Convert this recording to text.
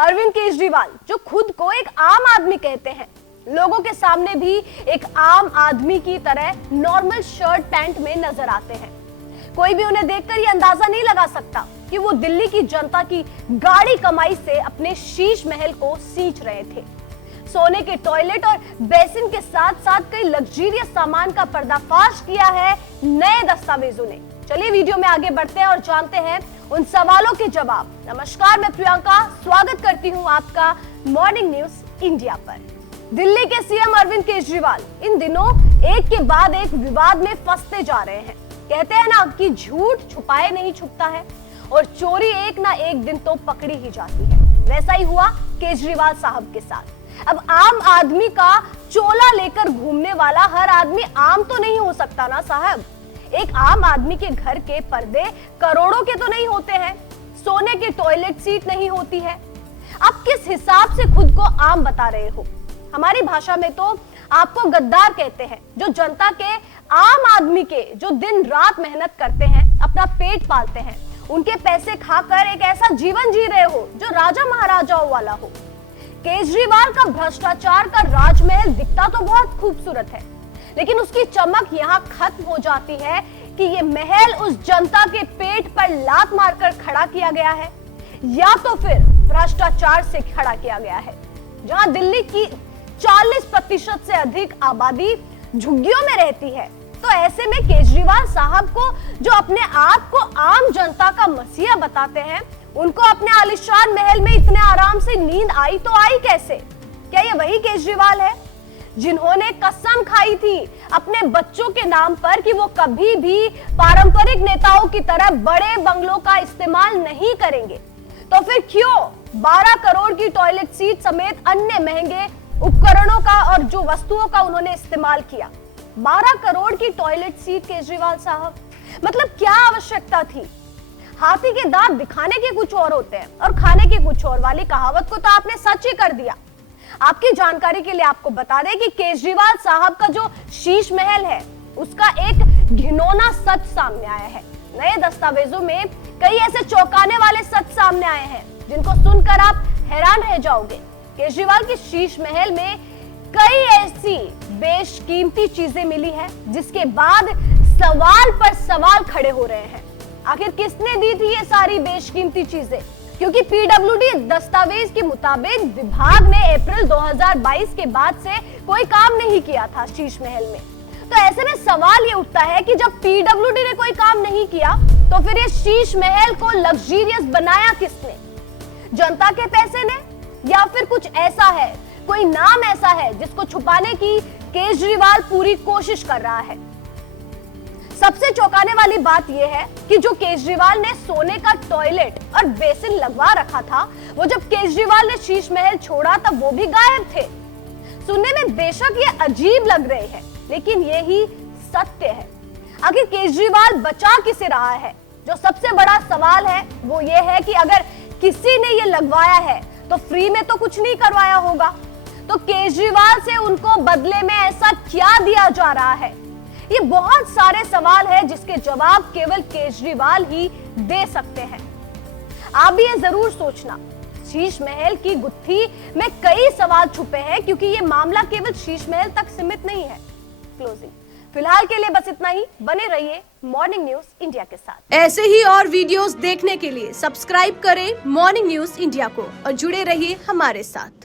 अरविंद केजरीवाल, जो खुद को एक आम आदमी कहते हैं, लोगों के सामने भी एक आम आदमी की तरह नॉर्मल शर्ट पैंट में नजर आते हैं। कोई भी उन्हें देखकर ये अंदाजा नहीं लगा सकता कि वो दिल्ली की जनता की गाड़ी कमाई से अपने शीश महल को सींच रहे थे। सोने के टॉयलेट और बेसिन के साथ साथ कई लग्जरियस सामान का पर्दाफाश किया है नए दस्तावेजों ने। चलिए वीडियो में आगे बढ़ते हैं और जानते हैं उन सवालों के जवाब। नमस्कार, मैं प्रियंका स्वागत करती हूं आपका मॉर्निंग न्यूज इंडिया पर। दिल्ली के सीएम अरविंद केजरीवाल इन दिनों एक के बाद एक विवाद में फंसते जा रहे हैं। कहते हैं ना कि झूठ छुपाए नहीं छुपता है और चोरी एक ना एक दिन तो पकड़ी ही जाती है। वैसा ही हुआ केजरीवाल साहब के साथ। अब आम आदमी का चोला लेकर घूमने वाला हर आदमी आम तो नहीं हो सकता ना साहब। एक आम आदमी के घर के पर्दे करोड़ों के तो नहीं होते हैं, सोने की टॉयलेट सीट नहीं होती है। आप किस हिसाब से खुद को आम बता रहे हो? हमारी भाषा में तो आपको गद्दार कहते हैं, जो जनता के आम आदमी के जो दिन रात मेहनत करते हैं, अपना पेट पालते हैं, उनके पैसे खाकर एक ऐसा जीवन जी रहे हो जो राजा महाराजाओं वाला हो। केजरीवाल का भ्रष्टाचार का राजमहल दिखता तो बहुत खूबसूरत है, लेकिन उसकी चमक यहाँ खत्म हो जाती है कि ये महल उस जनता के पेट पर लात मारकर खड़ा किया गया है या तो फिर भ्रष्टाचार से खड़ा किया गया है। जहां दिल्ली की 40% से अधिक आबादी झुग्गियों में रहती है, तो ऐसे में केजरीवाल साहब को, जो अपने आप को आम जनता का मसीहा बताते हैं, उनको अपने आलीशान महल में इतने आराम से नींद आई तो आई कैसे? क्या ये वही केजरीवाल है जिन्होंने कसम खाई थी अपने बच्चों के नाम पर कि वो कभी भी पारंपरिक नेताओं की तरह बड़े बंगलों का इस्तेमाल नहीं करेंगे? तो फिर क्यों 12 करोड़ की टॉयलेट सीट समेत अन्य महंगे उपकरणों का और जो वस्तुओं का उन्होंने इस्तेमाल किया? 12 करोड़ की टॉयलेट सीट केजरीवाल साहब, मतलब क्या आवश्यकता थी? हाथी के दांत दिखाने के कुछ और होते हैं और खाने के कुछ और वाली कहावत को तो आपने सच ही कर दिया। आपकी जानकारी के लिए आपको बता दें कि केजरीवाल साहब का जो शीश महल है, उसका एक घिनौना सच सामने आया है। नए दस्तावेजों में कई ऐसे चौंकाने वाले सच सामने आए हैं जिनको सुनकर आप हैरान रह जाओगे। केजरीवाल के शीश महल में कई ऐसी बेशकीमती चीजें मिली है जिसके बाद सवाल पर सवाल खड़े हो रहे हैं। आखिर किसने दी थी ये सारी बेशकीमती चीजें? क्योंकि पीडब्ल्यूडी दस्तावेज के मुताबिक विभाग ने अप्रैल 2022 के बाद से कोई काम नहीं किया था शीश महल में। तो ऐसे में सवाल ये उठता है कि जब पीडब्ल्यूडी ने कोई काम नहीं किया, तो फिर ये शीश महल को लग्जरियस बनाया किसने? जनता के पैसे ने, या फिर कुछ ऐसा है, कोई नाम ऐसा है जिसको छुपाने की केजरीवाल पूरी कोशिश कर रहा है? सबसे चौंकाने वाली बात यह है कि जो केजरीवाल ने सोने का टॉयलेट और बेसिन लगवा रखा था, वो जब केजरीवाल ने शीश महल छोड़ा तब वो भी गायब थे। सुनने में बेशक ये अजीब लग रहे हैं, लेकिन यही सत्य है। आखिर केजरीवाल बचा किसे रहा है? जो सबसे बड़ा सवाल है वो ये है कि अगर किसी ने ये लगवाया है तो फ्री में तो कुछ नहीं करवाया होगा। तो केजरीवाल से उनको बदले में ऐसा क्या दिया जा रहा है? ये बहुत सारे सवाल हैं जिसके जवाब केवल केजरीवाल ही दे सकते हैं। आप भी ये जरूर सोचना, शीश महल की गुत्थी में कई सवाल छुपे हैं, क्योंकि ये मामला केवल शीश महल तक सीमित नहीं है। क्लोजिंग। फिलहाल के लिए बस इतना ही। बने रहिए मॉर्निंग न्यूज इंडिया के साथ। ऐसे ही और वीडियोस देखने के लिए सब्सक्राइब करें मॉर्निंग न्यूज इंडिया को और जुड़े रहिए हमारे साथ।